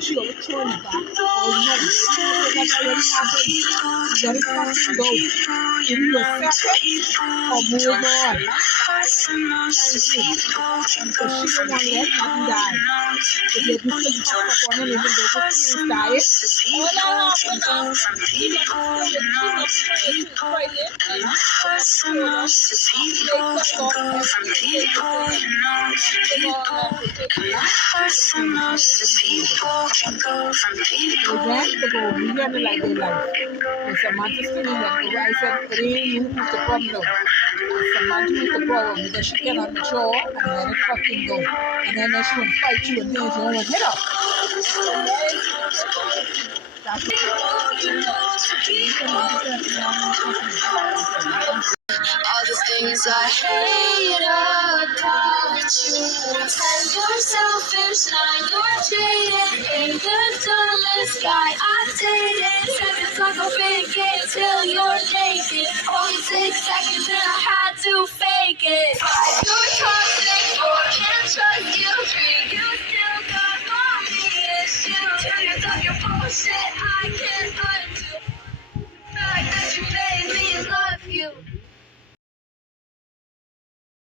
she always throwing it back. Oh, you know, that's already happened. Let it fucking go. Give you a second or move on. Thank you. Because she don't want to let nothing die. If you're just fucked up on it, even though the things die. We get it like they like. It's a man just killing them. I said, it ain't you who's the problem. It's a man who's the problem because she cannot mature and let it fucking go. And then she will fight you and things. You want to hit her. That's all the things I hate about you. Tell you're selfish, now you're jaded. Ain't the dumbest guy I dated. Seconds like a big game till you're naked. Only 6 seconds and I have